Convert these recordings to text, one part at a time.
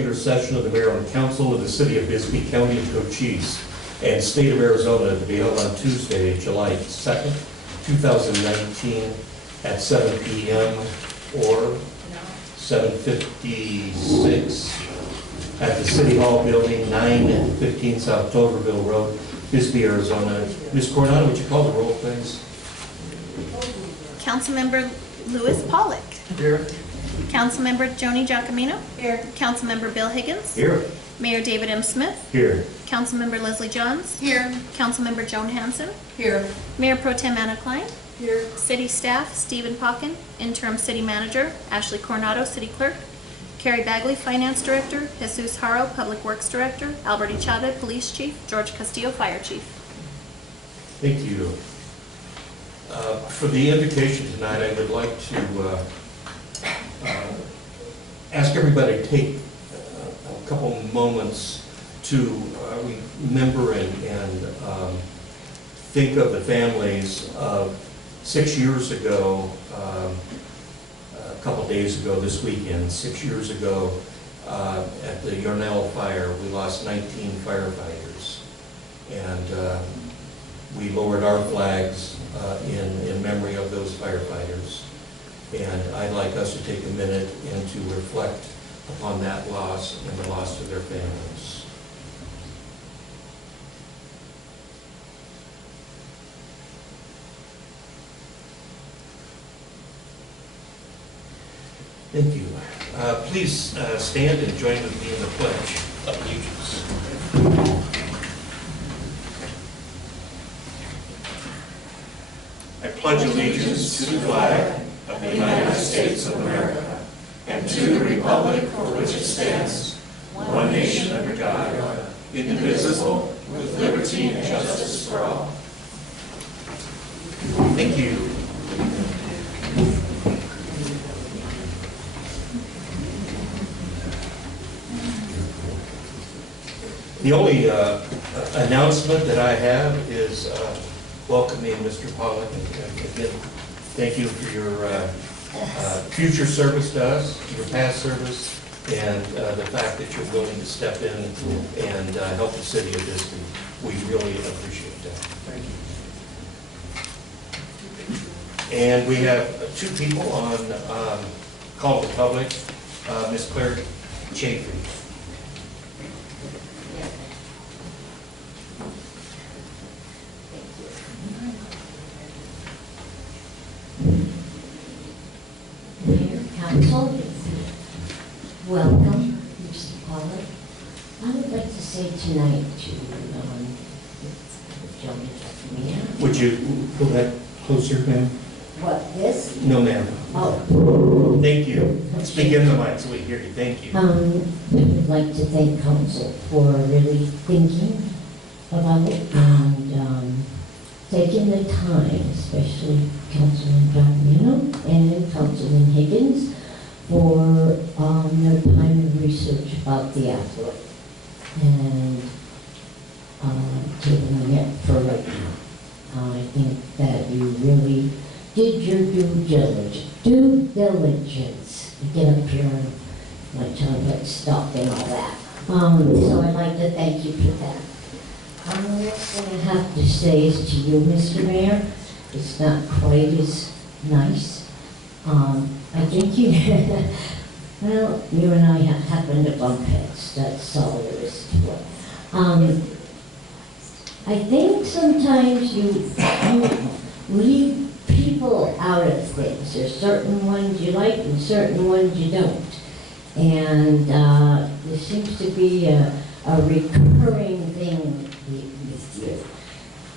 regular session of the Mayor and Council of the City of Bisbee, County of Cochise, and State of Arizona to be held on Tuesday, July 2nd, 2019 at 7 p.m. or 7:56 at the City Hall Building, 915 South Toverville Road, Bisbee, Arizona. Ms. Coronado, would you call the roll, please? Councilmember Louis Pollock. Here. Councilmember Joni Giacomino. Here. Councilmember Bill Higgins. Here. Mayor David M. Smith. Here. Councilmember Leslie Johns. Here. Councilmember Joan Hanson. Here. Mayor Pro Tem Anna Klein. Here. City Staff Stephen Pocken. Interim City Manager Ashley Coronado, City Clerk. Carrie Bagley, Finance Director. Jesus Haro, Public Works Director. Albert Chavez, Police Chief. George Castillo, Fire Chief. Thank you. For the invitation tonight, I would like to ask everybody to take a couple moments to remember and think of the families of 6 years ago, a couple days ago this weekend, 6 years ago at the Yarnell fire, we lost 19 firefighters. And we lowered our flags in memory of those firefighters. And I'd like us to take a minute and to reflect upon that loss and the loss of their families. Thank you. Please stand and join with me in the Pledge of Allegiance. I pledge allegiance to the flag of the United States of America and to the republic for which it stands, one nation under God, indivisible, with liberty and justice for all. Thank you. The only announcement that I have is welcoming Mr. Pollock. Again, thank you for your future service to us, your past service, and the fact that you're willing to step in and help the city of Bisbee. We really appreciate that. Thank you. And we have two people on call to the public. Ms. Claire Chafee. Council, welcome, Mr. Pollock. I would like to say tonight to Joni Giacomino. Would you pull that closer, ma'am? What, this? No, ma'am. Oh. Thank you. Speak in the mic so we hear you. Thank you. I would like to thank council for really thinking about it and taking the time, especially Councilman Giacomino and Councilman Higgins, for their time and research about the athlete and taking it for right now. I think that you really did your due diligence to get up here and my tongue got stopped and all that. So I'd like to thank you for that. The next thing I have to say is to you, Mr. Mayor, it's not quite as nice. I think you, well, you and I happen to bump heads. That's all there is to it. I think sometimes you leave people out of things. There's certain ones you like and certain ones you don't. And there seems to be a recurring thing with you.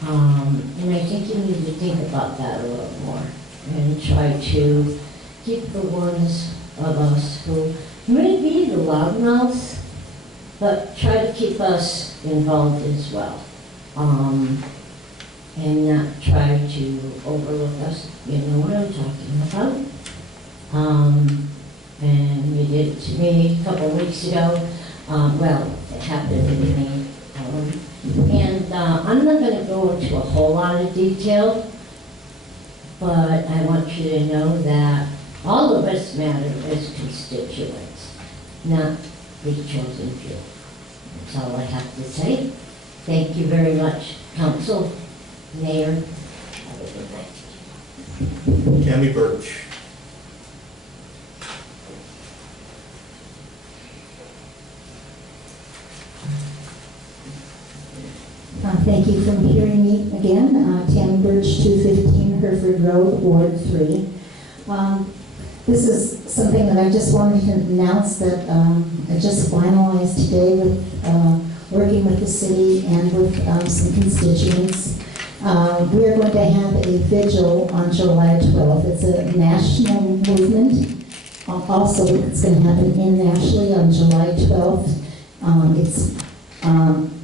And I think you need to think about that a little more and try to keep the ones of us who may be the loudmouths, but try to keep us involved as well. And not try to overlook us. You know what I'm talking about. And you did it to me a couple of weeks ago. Well, it happened to me. And I'm not going to go into a whole lot of detail, but I want you to know that all of us matter as constituents. Not we've chosen you. That's all I have to say. Thank you very much, council, mayor. Have a good night. Tammy Birch. Thank you for hearing me again. Tammy Birch, 215 Hereford Road, Ward 3. This is something that I just wanted to announce that I just finalized today with working with the city and with some constituents. We are going to have a vigil on July 12th. It's a national movement. Also, it's going to happen internationally on July 12th. It's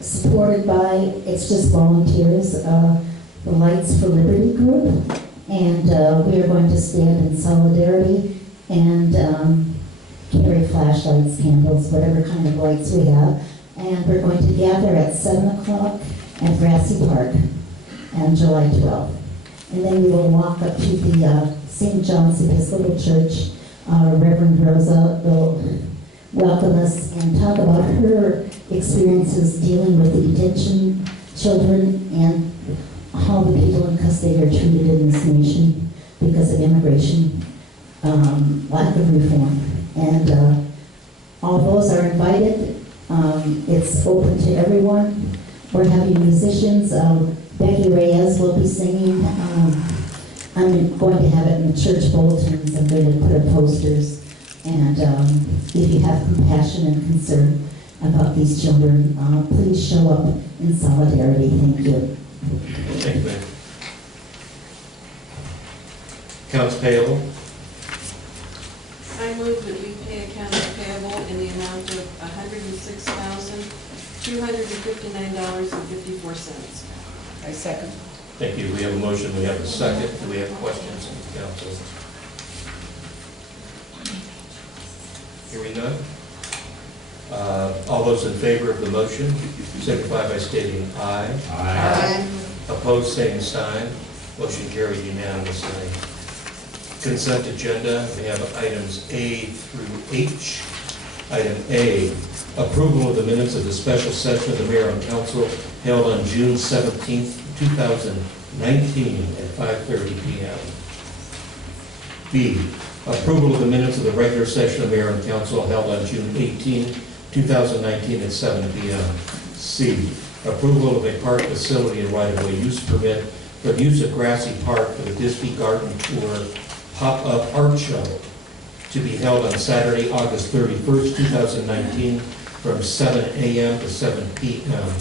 supported by, it's just volunteers, the Lights for Liberty group, and we are going to stand in solidarity and carry flashlights, candles, whatever kind of lights we have, and we're going to gather at 7 o'clock at Grassy Park on July 12th. And then we will walk up to the St. John's Episcopal Church. Reverend Rosa will welcome us and talk about her experiences dealing with the detention children and how the people in custody are treated in this nation because of immigration, lack of reform. And all those are invited. It's open to everyone. We're having musicians. Becky Reyes will be singing. I'm going to have it in the church bulletins. I'm going to put up posters. And if you have compassion and concern about these children, please show up in solidarity. Thank you. Thank you, ma'am. Accounts payable. I move that we pay accounts payable in the amount of $106,259.54. I second. Thank you. We have a motion, we have a second. Do we have questions from the council? Hearing none. All those in favor of the motion signify by stating aye. Aye. Opposed, same sign. Motion carried unanimously. Consent agenda, we have items A through H. Item A, approval of the minutes of the special session of the mayor and council held on June 17th, 2019 at 5:30 p.m. B, approval of the minutes of the regular session of mayor and council held on June 18, 2019 at 7 p.m. C, approval of a park facility and right-of-way use permit for the use of Grassy Park for the Bisbee Garden Tour pop-up art show to be held on Saturday, August 31st, 2019 from 7 a.m. to 7 p.m.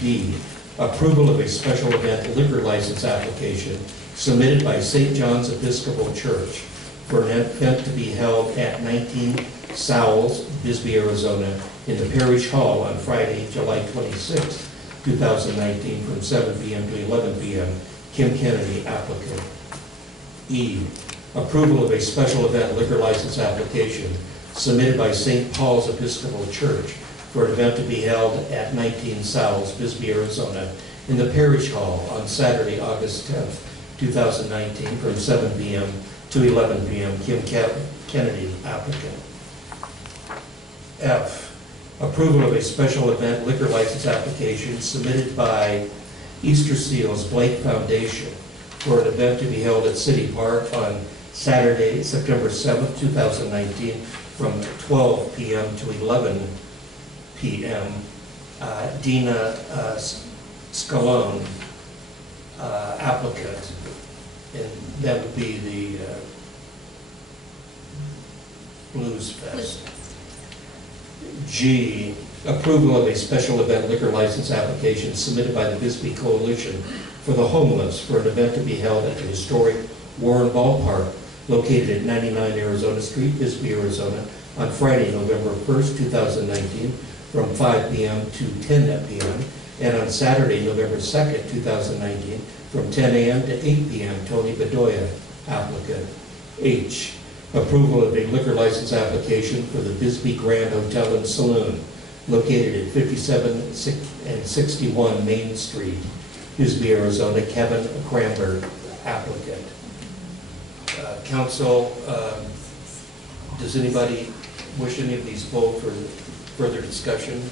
D, approval of a special event liquor license application submitted by St. John's Episcopal Church for an event to be held at 19 Sowles, Bisbee, Arizona, in the Parish Hall on Friday, July 26, 2019, from 7 p.m. to 11 p.m. Kim Kennedy, applicant. E, approval of a special event liquor license application submitted by St. Paul's Episcopal Church for an event to be held at 19 Sowles, Bisbee, Arizona, in the Parish Hall on Saturday, August 10th, 2019, from 7 p.m. to 11 p.m. Kim Kennedy, applicant. F, approval of a special event liquor license application submitted by Easter Seals Blake Foundation for an event to be held at City Park on Saturday, September 7th, 2019, from 12 p.m. to 11 p.m. Dina Scalone, applicant, and that would be the Blues Fest. G, approval of a special event liquor license application submitted by the Bisbee Coalition for the Homeless for an event to be held at the historic Warren Ballpark located at 99 Arizona Street, Bisbee, Arizona, on Friday, November 1st, 2019, from 5 p.m. to 10 p.m., and on Saturday, November 2nd, 2019, from 10 a.m. to 8 p.m. Tony Bedoya, applicant. H, approval of a liquor license application for the Bisbee Grand Hotel and Saloon located at 57 and 61 Main Street, Bisbee, Arizona, Kevin Cranberg, applicant. Council, does anybody wish any of these pulled for Further discussion?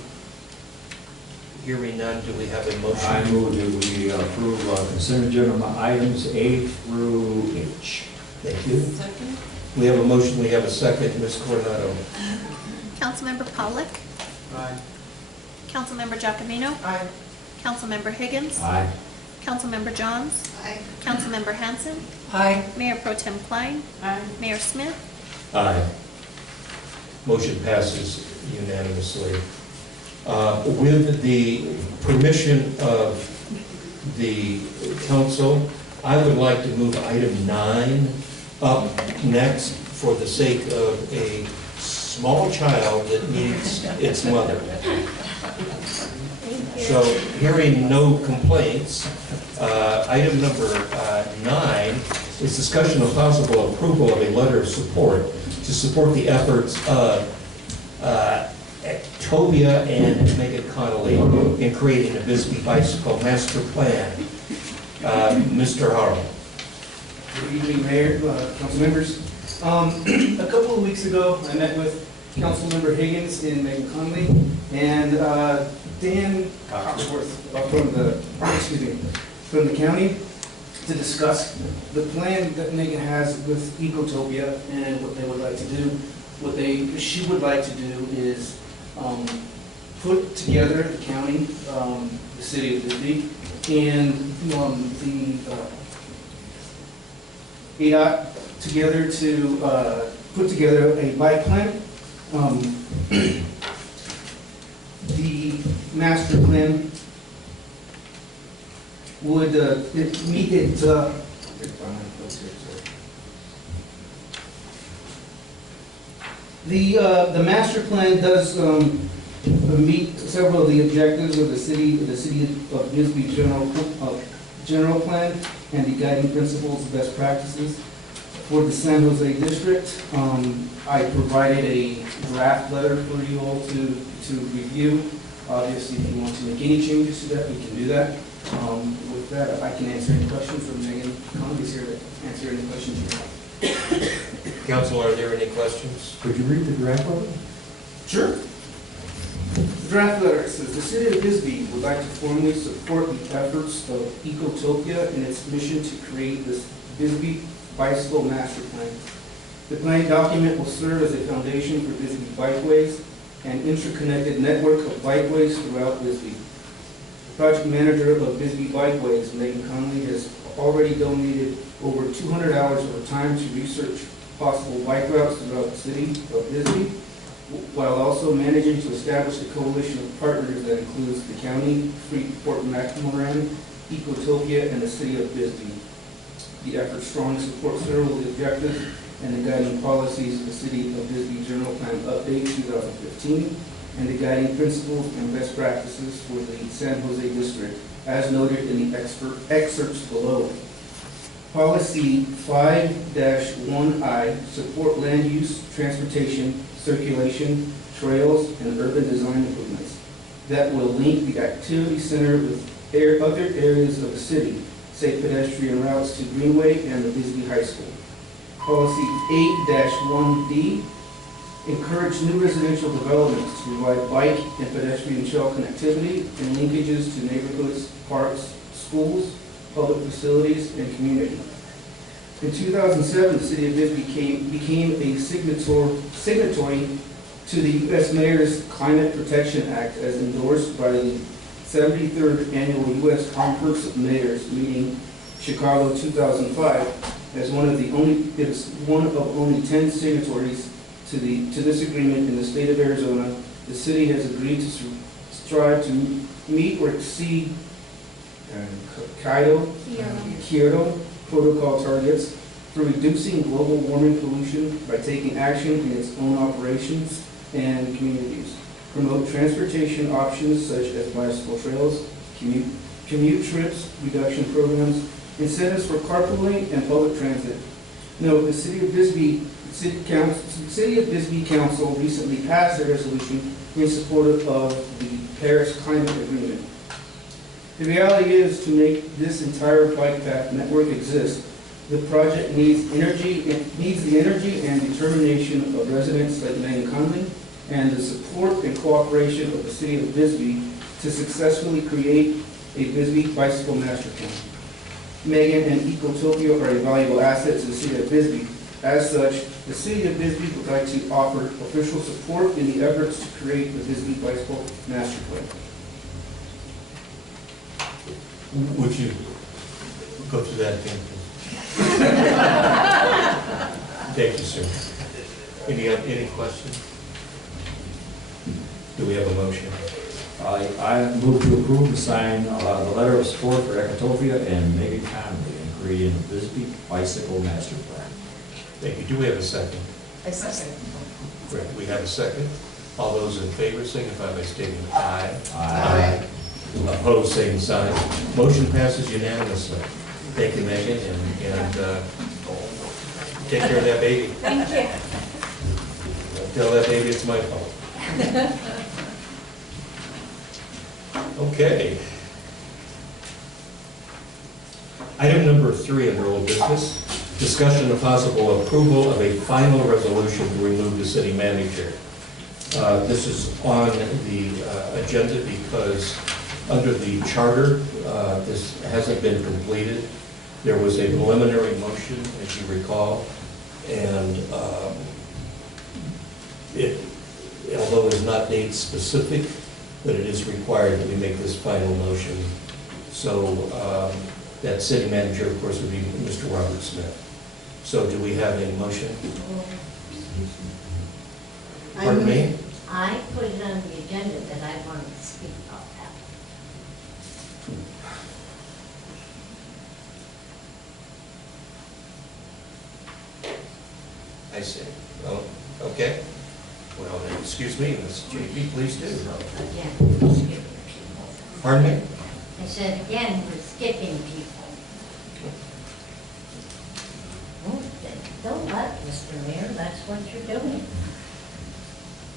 Hearing none, do we have a motion? I move that we approve consent agenda items A through H. Thank you. Second? We have a motion, we have a second. Ms. Coronado? Councilmember Pollock. Aye. Councilmember Giacomino. Aye. Councilmember Higgins. Aye. Councilmember Johns. Aye. Councilmember Hanson. Aye. Mayor Pro Tem Klein. Aye. Mayor Smith. Aye. Motion passes unanimously. With the permission of the council, I would like to move item 9 up next for the sake of a small child that needs its mother. So, hearing no complaints, item number 9 is discussion of possible approval of a letter of support to support the efforts of Tobia and Megan Connolly in creating a Bisbee Bicycle Master Plan. Mr. Harrell. Good evening, Mayor, council members. A couple of weeks ago, I met with Councilmember Higgins and Megan Conley and Dan Coxworth from the county to discuss the plan that Megan has with Ecotopia and what they would like to do. What she would like to do is put together the county, the city of Bisbee, and the ADOT together to put together a bike plan. The master plan would meet it. The master plan does meet several of the objectives of the city of Bisbee general plan and the guiding principles and best practices for the San Jose district. I provided a draft letter for you all to review. Obviously, if you want to make any changes to that, we can do that. With that, I can answer any questions from Megan Conley's here to answer any questions you have. Council, are there any questions? Could you read the draft of it? Sure. The draft letter says, the city of Bisbee would like to formally support the efforts of Ecotopia in its mission to create this Bisbee Bicycle Master Plan. The plan document will serve as a foundation for Bisbee bikeways and interconnected network of bikeways throughout Bisbee. The project manager of Bisbee Bikeways, Megan Conley, has already donated over 200 hours of her time to research possible bike routes throughout the city of Bisbee, while also managing to establish a coalition of partners that includes the county, Freeport McMoran, Ecotopia, and the city of Bisbee. The effort strongly supports several of the objectives and the guiding policies of the City of Bisbee General Plan Update 2015 and the guiding principles and best practices for the San Jose District, as noted in the excerpts below. Policy 5-1I, support land use, transportation, circulation, trails, and urban design improvements that will link the activity center with other areas of the city, say pedestrian routes to Greenway and the Bisbee High School. Policy 8-1D, encourage new residential developments to provide bike and pedestrian trail connectivity and linkages to neighborhoods, parks, schools, public facilities, and community. In 2007, the city of Bisbee became a signatory to the U.S. Mayor's Climate Protection Act as endorsed by the 73rd Annual U.S. Conference of Mayors meeting Chicago 2005 as one of only 10 signatories to this agreement in the state of Arizona. The city has agreed to strive to meet or exceed Kyoto Protocol targets for reducing global warming pollution by taking action in its own operations and communities. Promote transportation options such as bicycle trails, commute trips, reduction programs, incentives for carpooling and public transit. Note, the City of Bisbee Council recently passed a resolution in support of the Paris Climate Agreement. The reality is, to make this entire bike path network exist, the project needs the energy and determination of residents like Megan Conley and the support and cooperation of the city of Bisbee to successfully create a Bisbee Bicycle Master Plan. Megan and Ecotopia are a valuable asset to the city of Bisbee. As such, the city of Bisbee would like to offer official support in the efforts to create the Bisbee Bicycle Master Plan. Would you go through that again, please? Thank you, sir. Any questions? Do we have a motion? I move to approve and sign the letter of support for Ecotopia and Megan Conley in creating the Bisbee Bicycle Master Plan. Thank you. Do we have a second? I second. Great. We have a second. All those in favor signify by stating aye. Aye. Opposed, same sign. Motion passes unanimously. Thank you, Megan, and take care of that baby. Thank you. Tell that baby it's my fault. Okay. Item number 3 under old business, discussion of possible approval of a final resolution to remove the city manager. This is on the agenda because under the charter, this hasn't been completed. There was a preliminary motion, as you recall, and although it's not date specific, but it is required that we make this final motion. So that city manager, of course, would be Mr. Robert Smith. So do we have a motion? Pardon me? I put it on the agenda that I wanted to speak about that. I see. Oh, okay. Well, then, excuse me, Ms. JP, please do. So again, we're skipping people. Pardon me? I said, again, we're skipping people. Well, then don't let, Mr. Mayor, that's what you're doing.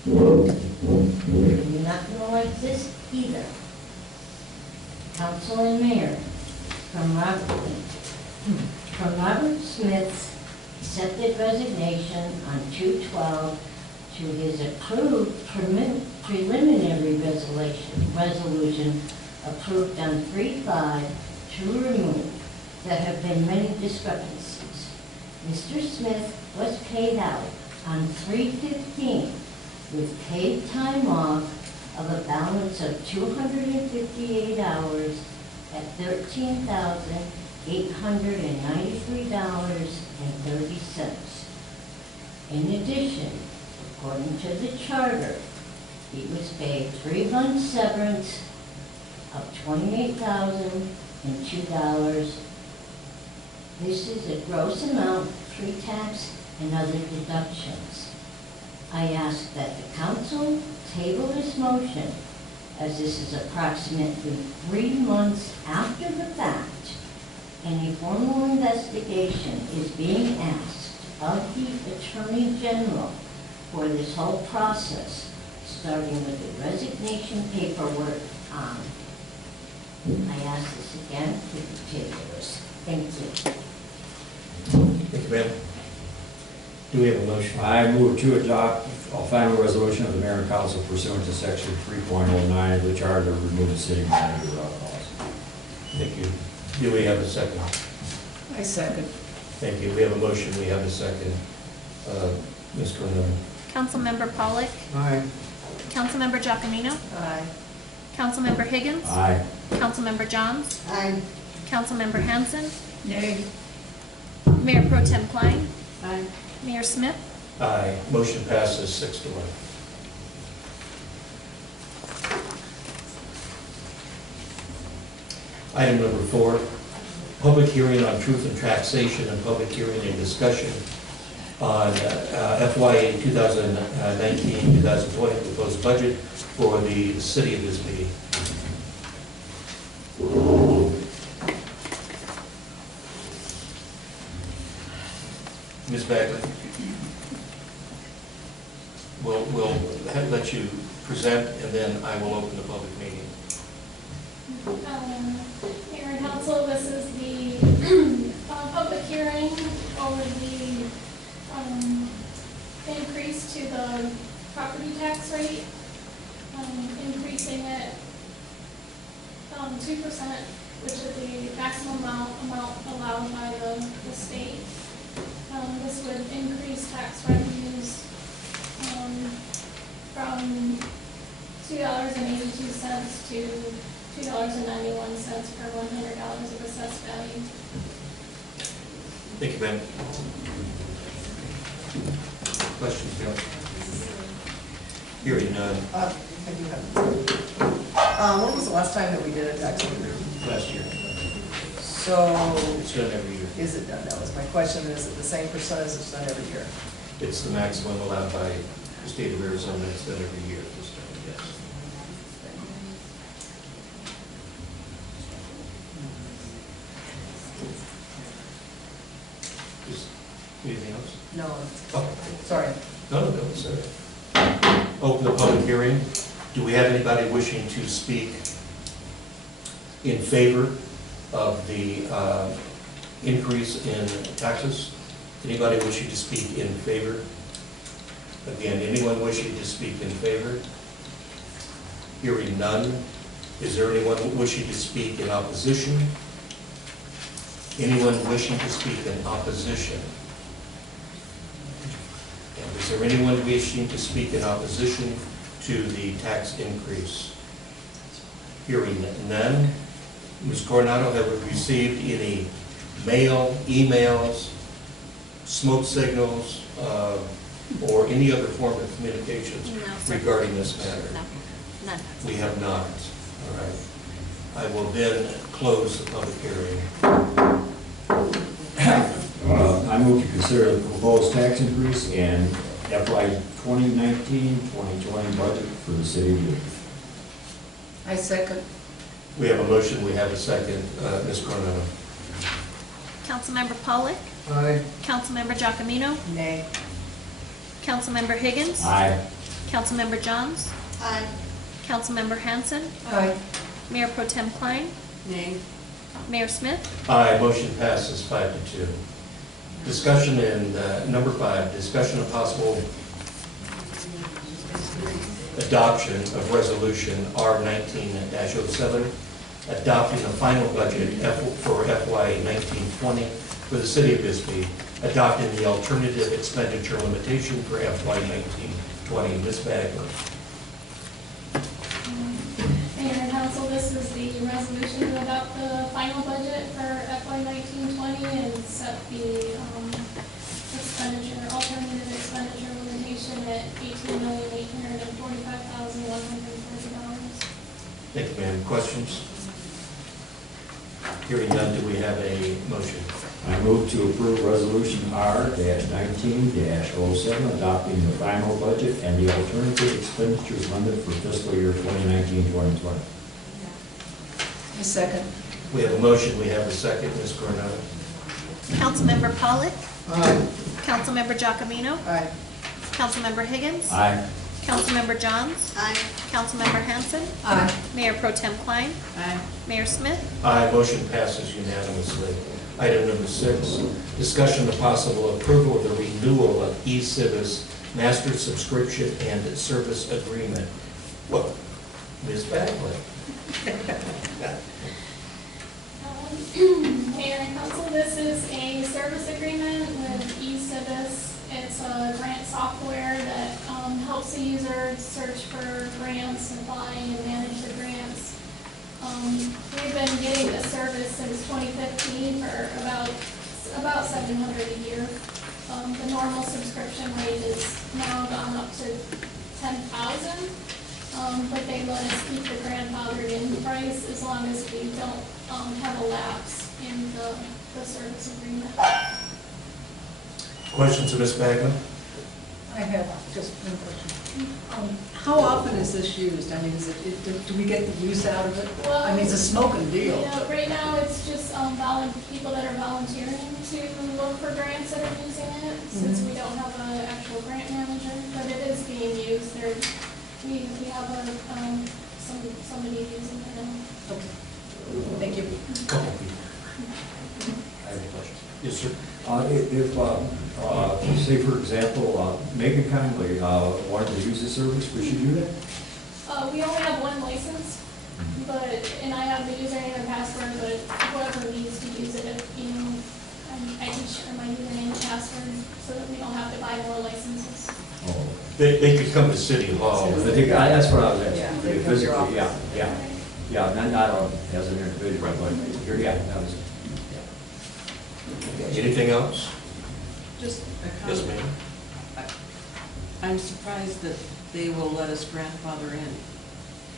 You're not gonna like this either. Council and Mayor, from Robert Smith's accepted resignation on 2/12 to his approved preliminary resolution approved on 3/5 to remove, there have been many discrepancies. Mr. Smith was paid out on 3/15 with paid time off of a balance of 258 hours at $13,893.30. In addition, according to the charter, he was paid 3 months severance of $28,002. This is a gross amount, pre-tax and other deductions. I ask that the council table this motion, as this is approximately 3 months after the fact, and a formal investigation is being asked of the Attorney General for this whole process, starting with the resignation paperwork on. I ask this again to the tablers. Thank you. Thank you, ma'am. Do we have a motion? I move to adopt a final resolution of the mayor and council pursuant to section 3.09 of the charter to remove the city manager without cause. Thank you. Do we have a second? I second. Thank you. We have a motion, we have a second. Ms. Cornell? Councilmember Pollak, Aye. Councilmember Giacominno, Aye. Councilmember Higgins, Aye. Councilmember Johns, Aye. Councilmember Hanson, Nay. Mayor Pro Tem Klein, Aye. Mayor Smith. Aye. Motion passes 6-1. Item number 4, public hearing on truth and taxation and public hearing and discussion on FY 2019-2020 proposed budget for the city of Bisbee. Ms. Bagley, we'll let you present, and then I will open the public meeting. Mayor and Council, this is the public hearing over the increase to the property tax rate, increasing it 2%, which is the maximum amount allowed by the state. This would increase tax revenues from $2.82 to $2.91 per $100 of assessed value. Thank you, Ben. Questions, Council? Hearing none. I do have. When was the last time that we did a tax review? Last year. So, It's done every year. is it done? That was my question. Is it the same percentage that's done every year? It's the maximum allowed by the state of Arizona. It's done every year this time, yes. Is anything else? No, Oh, sorry. no, sorry. Open the public hearing. Do we have anybody wishing to speak in favor of the increase in taxes? Anybody wishing to speak in favor? Again, anyone wishing to speak in favor? Hearing none. Is there anyone wishing to speak in opposition? Anyone wishing to speak in opposition? And is there anyone wishing to speak in opposition to the tax increase? Hearing none. Ms. Coronado, have we received any mail, emails, smoke signals, or any other form of communications No, sir. regarding this matter? No, none. We have not. All right. I will then close the public hearing. I move to consider the proposed tax increase in FY 2019-2020 budget for the city of Bisbee. I second. We have a motion, we have a second. Ms. Coronado? Councilmember Pollak, Aye. Councilmember Giacominno, Nay. Councilmember Higgins, Aye. Councilmember Johns, Aye. Councilmember Hanson, Aye. Mayor Pro Tem Klein, Nay. Mayor Smith. Aye, motion passes 5-2. Discussion in number 5, discussion of possible adoption of resolution R19-07, adopting the final budget for FY 1920 for the city of Bisbee, adopting the alternative expenditure limitation for FY 1920. Ms. Bagley. Mayor and council, this is the resolution to adopt the final budget for FY 1920 and set the alternative expenditure limitation at $18,845,140. Thank you, ma'am. Questions? Hearing none, do we have a motion? I move to approve resolution R-19-07, adopting the final budget and the alternative expenditures limit for fiscal year 2019-2020. I second. We have a motion, we have a second. Ms. Coronado? Councilmember Pollak, Aye. Councilmember Giacominno, Aye. Councilmember Higgins, Aye. Councilmember Johns, Aye. Councilmember Hanson, Aye. Mayor Pro Tem Klein, Aye. Mayor Smith. Aye, motion passes unanimously. Item number 6, discussion of possible approval of the renewal of eCivis Master Subscription and Service Agreement. Well, Ms. Bagley? Mayor and council, this is a service agreement with eCivis. It's a grant software that helps the user search for grants, apply and manage the grants. We've been getting this service since 2015 for about $700 a year. The normal subscription rate is now gone up to $10,000. But they let us keep the grandfathered in price as long as we don't have a lapse in the service agreement. Questions of Ms. Bagley? I have just one question. How often is this used? I mean, do we get the use out of it? I mean, it's a smoking deal. You know, right now, it's just people that are volunteering to look for grants that are using it, since we don't have an actual grant manager, but it is being used. We have somebody using it now. Okay. Thank you. Couple of people. I have a question. Yes, sir. If Say for example, Megan Conley wanted to use the service, we should do that? We only have one license, and I have the username and password, but whoever needs to use it, I can share my username and password so that we don't have to buy more licenses. Oh. They could come to City Hall. I think, that's what I was asking. Yeah, they come to your Physically, office. Yeah, not as an individual, but you're, that was, Anything else? Just a Yes, comment. ma'am. I'm surprised that they will let us grandfather in.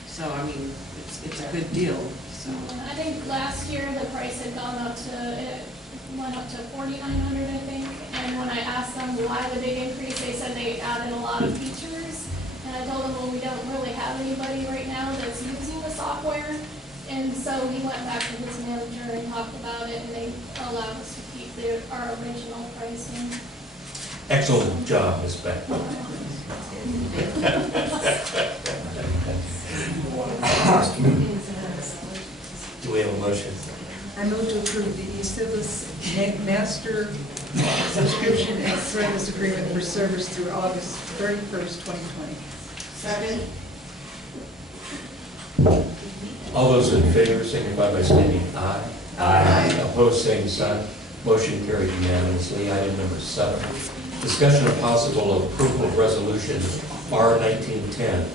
So, I mean, it's a good deal, so. And I think last year the price had gone up to, it went up to $4,900, I think. And when I asked them why the big increase, they said they added a lot of features. And I told them, well, we don't really have anybody right now that's using the software. And so he went back to his manager and talked about it, and they allowed us to keep our original pricing. Excellent job, Ms. Beck. Do we have a motion? I move to approve the eCivis master subscription and service agreement for service through August 31st, 2020. Second? All those in favor signify by stating aye. Aye. Opposed, same sign. Motion carried unanimously. Item number 7, discussion of possible approval of resolution R-1910,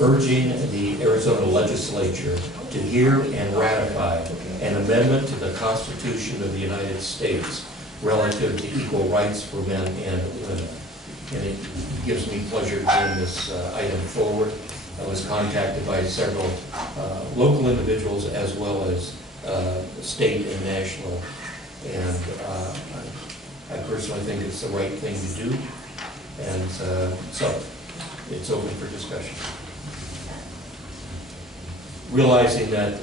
urging the Arizona legislature to hear and ratify an amendment to the Constitution of the United States relative to equal rights for men and women. And it gives me pleasure to bring this item forward. I was contacted by several local individuals as well as state and national. And I personally think it's the right thing to do. And so it's open for discussion. Realizing that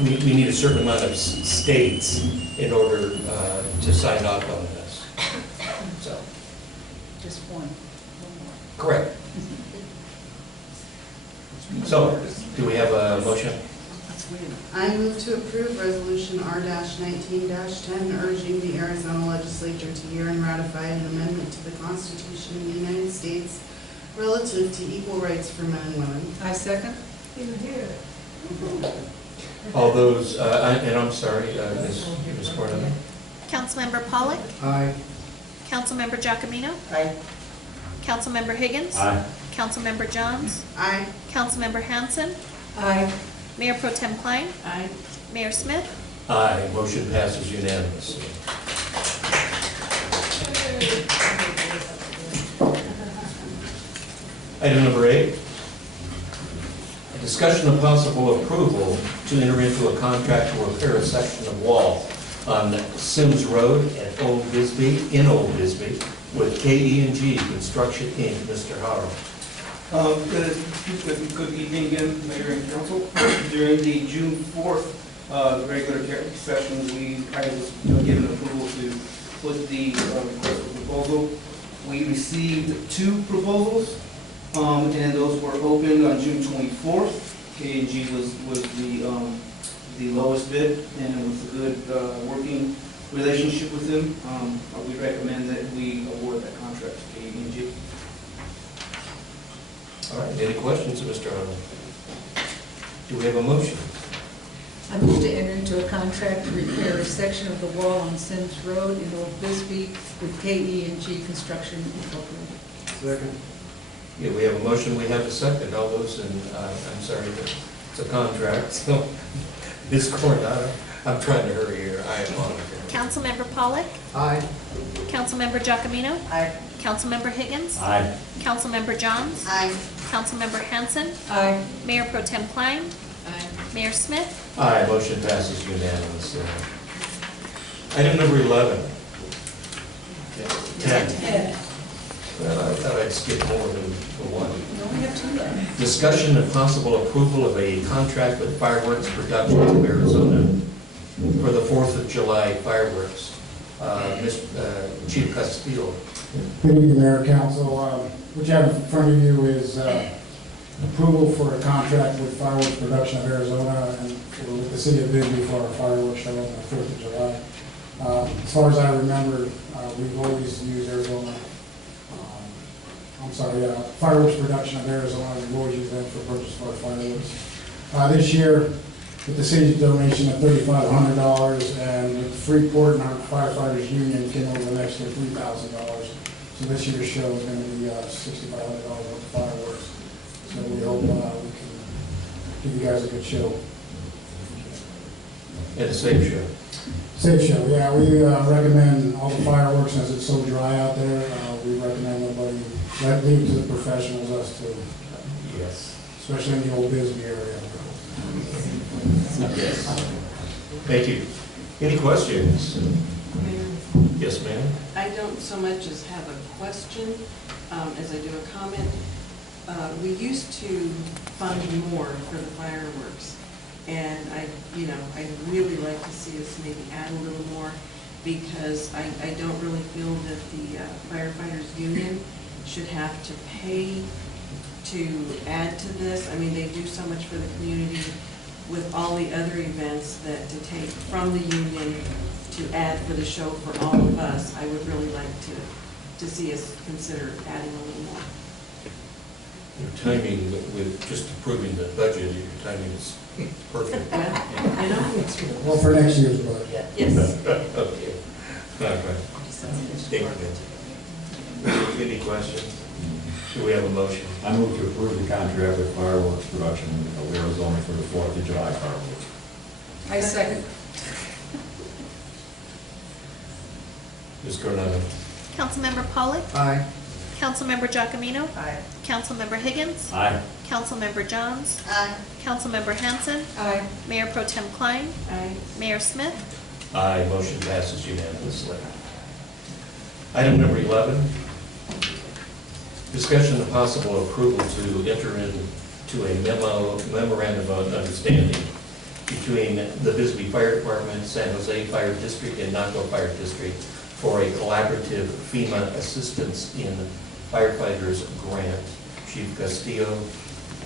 we need a certain amount of states in order to sign off on this. So, Just one more. correct. So, do we have a motion? I move to approve Resolution R-19-10, urging the Arizona legislature to hear and ratify an amendment to the Constitution of the United States relative to equal rights for men and women. I second. All those, and I'm sorry, Ms. Coronado? Councilmember Pollock? Aye. Councilmember Giacomino? Aye. Councilmember Higgins? aye. Councilmember Johns? Aye. Councilmember Hanson? Aye. Mayor Pro Tem Klein? Aye. Mayor Smith? Aye, motion passes unanimously. Item number 8, a discussion of possible approval to enter into a contract to repair a section of wall on Sims Road at Old Bisbee, in Old Bisbee, with KE&G Construction Inc. Mr. Howard. Good evening again, Mayor and Council. During the June 4th regular session, I was given approval to put the request for proposal. We received 2 proposals, and those were opened on June 24th. K&G was the lowest bid, and with a good working relationship with them, we recommend that we award that contract to K&G. All right, any questions of Mr. Arnold? Do we have a motion? I move to enter into a contract to repair a section of the wall on Sims Road in Old Bisbee with KE&G Construction Incorporated. Second. Yeah, we have a motion, we have a second. All those in, I'm sorry, it's a contract, so Ms. Coronado, I'm trying to hurry here, I apologize. Councilmember Pollock? Aye. Councilmember Giacomino? Aye. Councilmember Higgins? Aye. Councilmember Johns? Aye. Councilmember Hanson? Aye. Mayor Pro Tem Klein? Aye. Mayor Smith? Aye, motion passes unanimously. Item number 11. 10. Well, I thought I'd skip more than the one. We only have 2 left. Discussion and possible approval of a contract with Fireworks Productions of Arizona for the 4th of July fireworks. Chief Castillo. Good evening, Mayor, Council. What you have in front of you is approval for a contract with Fireworks Production of Arizona and with the City of Bisbee for our fireworks show on the 4th of July. As far as I remember, we've always used Arizona, fireworks production of Arizona, we've always used them for purchase of our fireworks. This year, with the city's donation of $3,500 and with Freeport and our firefighters union came over an extra $3,000. So this year's show is going to be $6,500 worth of fireworks. So we hope we can give you guys a good show. And a safe show. Safe show, yeah. We recommend all the fireworks, since it's so dry out there. We recommend nobody leave to the professionals, us too. Yes. Especially in the old Bisbee area. Yes. Thank you. Any questions? Mayor, Yes, ma'am? I don't so much as have a question as I do a comment. We used to fund more for the fireworks, and I'd really like to see us maybe add a little more, because I don't really feel that the firefighters union should have to pay to add to this. I mean, they do so much for the community with all the other events that to take from the union to add for the show for all of us. I would really like to see us consider adding a little more. Your timing with just approving the budget, your timing is perfect. Well, Well, for next year's budget. yes. Okay. Okay. Thank you. Any questions? Do we have a motion? I move to approve the contract with fireworks production of Arizona for the 4th of July fireworks. I second. Ms. Coronado? Councilmember Pollock. Aye. Councilmember Giacominno. Aye. Councilmember Higgins. Aye. Councilmember Johns. Aye. Councilmember Hanson. Aye. Mayor Pro Tem Klein. Aye. Mayor Smith. Aye, motion passes unanimously. Item number 11, discussion of possible approval to enter into a memorandum of understanding between the Bisbee Fire Department, San Jose Fire District, and Naco Fire District for a collaborative FEMA assistance in firefighters grant. Chief Castillo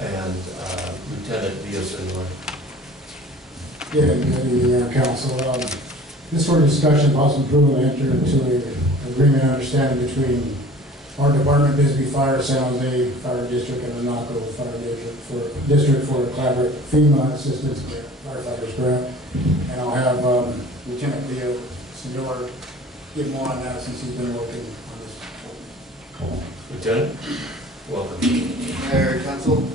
and Lieutenant Villasenor. Yeah, good evening, Mayor and Council. This sort of discussion possible approval to enter into an agreement and understanding between our department, Bisbee Fire, San Jose Fire District, and the Naco Fire District for a collaborative FEMA assistance firefighters grant. And I'll have Lieutenant Leo Senor give more on that, since he's been working on this. Lieutenant, welcome. Mayor, Council.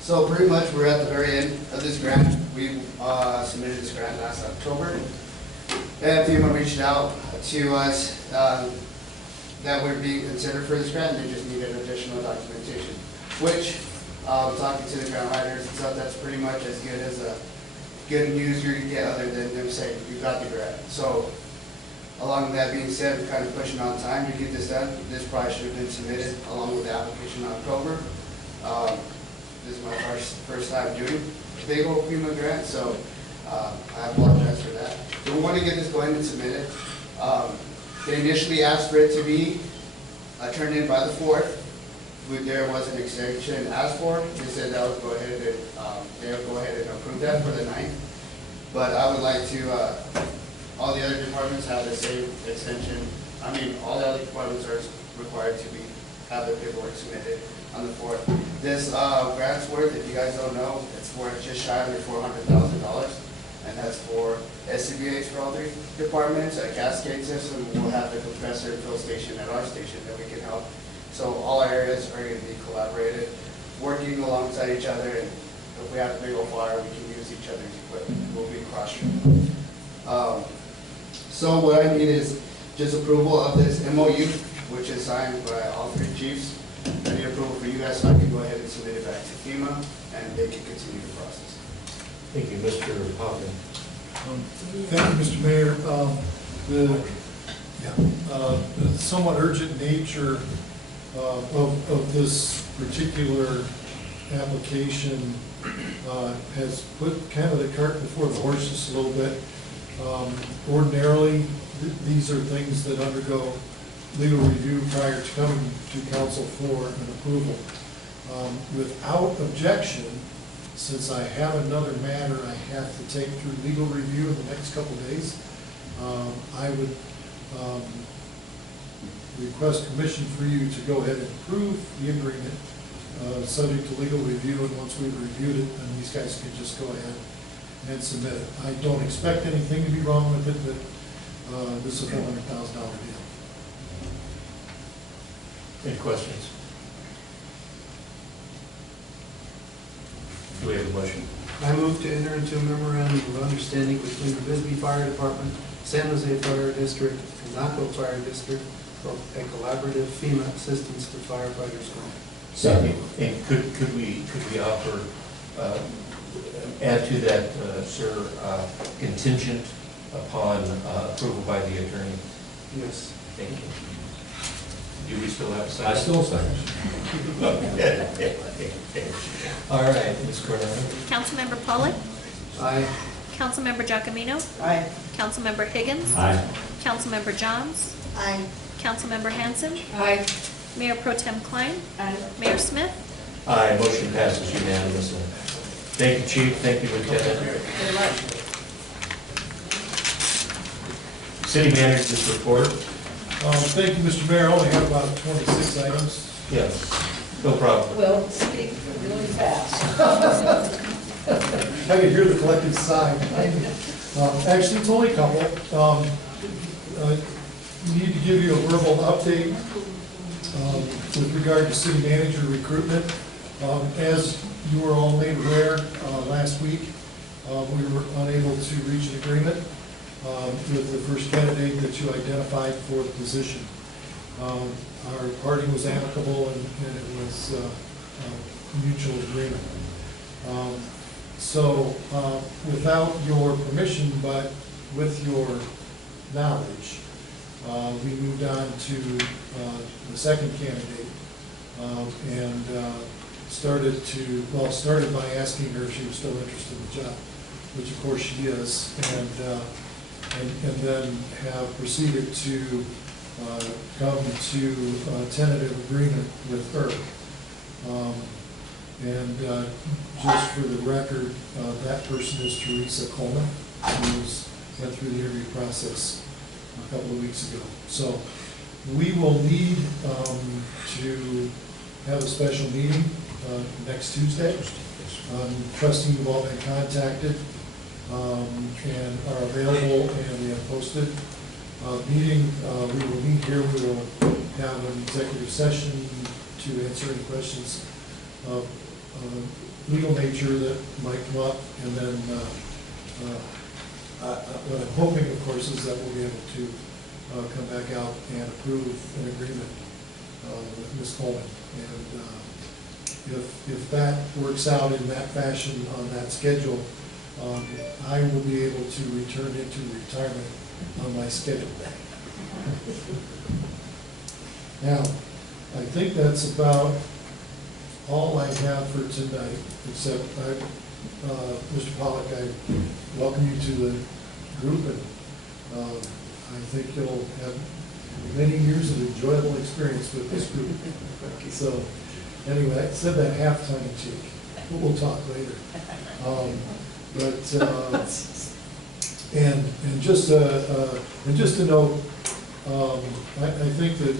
So pretty much we're at the very end of this grant. We submitted this grant last October. And FEMA reached out to us that we're being considered for this grant. They just needed additional documentation, which talking to the grant writers and stuff, that's pretty much as good as a good news you're gonna get, other than them saying you got the grant. So along with that being said, we're kind of pushing on time to get this done. This probably should have been submitted along with the application in October. This is my first time doing a big old FEMA grant, so I apologize for that. So we want to get this going and submitted. They initially asked for it to be turned in by the 4th. There was an extension asked for. They said that would go ahead and they'll go ahead and approve that for the 9th. But I would like to, all the other departments have the same extension. I mean, all the other departments are required to have their paperwork submitted on the 4th. This grant's worth, if you guys don't know, it's worth just shy of $400,000. And that's for SCBA's for all 3 departments. A cascade system, we'll have the compressor and fill station at our station that we can help. So all our areas are going to be collaborated, working alongside each other, and if we have a big old fire, we can use each other's equipment. We'll be cross-trained. So what I need is just approval of this MOU, which is signed by all 3 chiefs. I need approval for you guys, so I can go ahead and submit it back to FEMA, and they can continue the process. Thank you, Mr. Hoffman. Thank you, Mr. Mayor. The somewhat urgent nature of this particular application has put kind of the cart before the horses a little bit. Ordinarily, these are things that undergo legal review prior to coming to council for an approval. Without objection, since I have another matter I have to take through legal review in the next couple of days, I would request permission for you to go ahead and approve the agreement, subject to legal review, and once we've reviewed it, then these guys can just go ahead and submit it. I don't expect anything to be wrong with it, but this is a $400,000 deal. Any questions? Do we have a motion? I move to enter into a memorandum of understanding between the Bisbee Fire Department, San Jose Fire District, and Naco Fire District for a collaborative FEMA assistance to firefighters grant. Second. And could we offer, add to that, sir, contingent upon approval by the attorney? Yes. Thank you. Do we still have a second? I still second. All right, Ms. Coronado? Councilmember Pollak, Aye. Councilmember Giacomino, Aye. Councilmember Higgins, Aye. Councilmember Johns, Aye. Councilmember Hanson, Aye. Mayor Pro Tem Klein, Aye. Mayor Smith. Aye, motion passes unanimously. Thank you, Chief. Thank you, Lieutenant. Very much. City Manager's report. Thank you, Mr. Mayor. I only have about 26 items. Yes, no problem. Well, speak really fast. I can hear the collective sigh. Actually, it's only a couple. Need to give you a verbal update with regard to city manager recruitment. As you were all made aware last week, we were unable to reach an agreement with the first candidate that you identified for the position. Our party was amicable and it was mutual agreement. So without your permission, but with your knowledge, we moved on to the second candidate and started by asking her if she was still interested in the job, which of course she is, and then have proceeded to come to a tentative agreement with her. Just for the record, that person is Teresa Coleman, who went through the interview process a couple of weeks ago. So we will need to have a special meeting next Tuesday. Trustees have all been contacted and are available, and we have posted meeting. We will meet here. We will have an executive session to answer any questions of legal nature that might come up, and then what I'm hoping, of course, is that we'll be able to come back out and approve an agreement with Ms. Coleman. And if that works out in that fashion on that schedule, I will be able to return into retirement on my schedule. Now, I think that's about all I have for tonight, except Mr. Pollak, I welcome you to the group, and I think you'll have many years of enjoyable experience with this group. So, anyway, I said that half tongue in cheek. We'll talk later. Just to note, I think that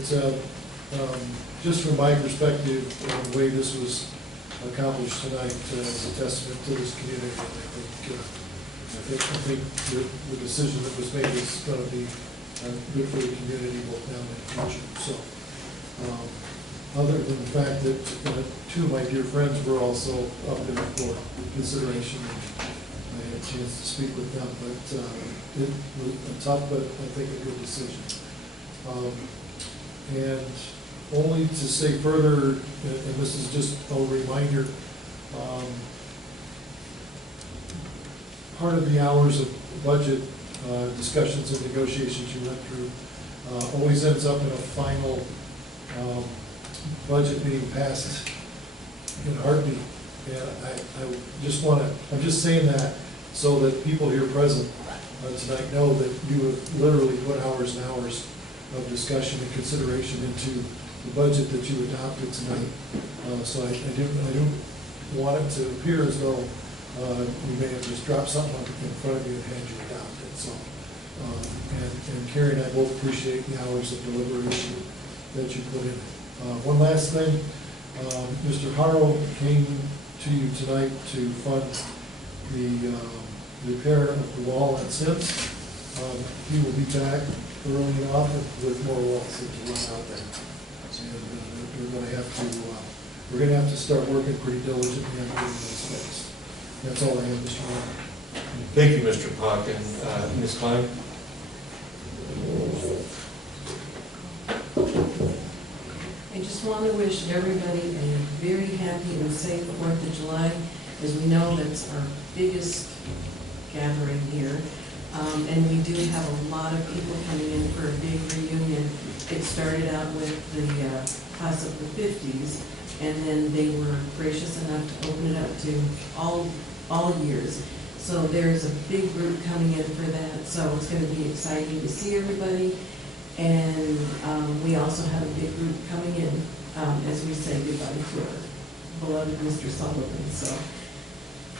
just from my perspective, the way this was accomplished tonight is a testament to this community. I think the decision that was made is going to be good for the community both now and in the future. So, other than the fact that two of my dear friends were also up there for consideration, I had a chance to speak with them, but it was a tough, but I think a good decision. And only to say further, and this is just a reminder, part of the hours of budget discussions and negotiations you went through always ends up in a final budget being passed in a heartbeat. And I'm just saying that so that people here present tonight know that you have literally put hours and hours of discussion and consideration into the budget that you adopted tonight. So I don't want it to appear as though we may have just dropped something in front of you and had you adopted. So And Carrie and I both appreciate the hours of deliberation that you put in. One last thing, Mr. Harrow came to you tonight to fund the repair of the wall at Sims. He will be back early enough with more walls to run out there. And we're going to have to start working pretty diligently on getting those fixed. That's all I have, Mr. Mayor. Thank you, Mr. Pocken. Ms. Klein? I just want to wish everybody a very happy and safe 4th of July. As we know, that's our biggest gathering here. And we do have a lot of people coming in for a big reunion. It started out with the class of the 50s, and then they were gracious enough to open it up to all years. So there's a big group coming in for that, so it's going to be exciting to see everybody. And we also have a big group coming in as we say goodbye to our beloved Mr. Sullivan. So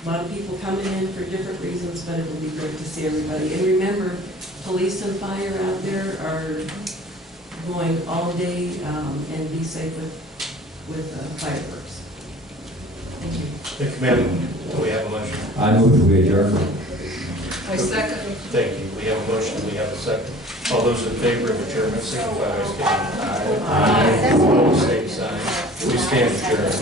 a lot of people coming in for different reasons, but it will be great to see everybody. And remember, police and fire out there are going all day, and be safe with fireworks. Thank you. Thank you, ma'am. Do we have a motion? I move we adjourn. I second. Thank you. We have a motion. We have a second. All those in favor of adjournment, signify by stating aye. Aye. Opposed, same sign. We stand adjourned.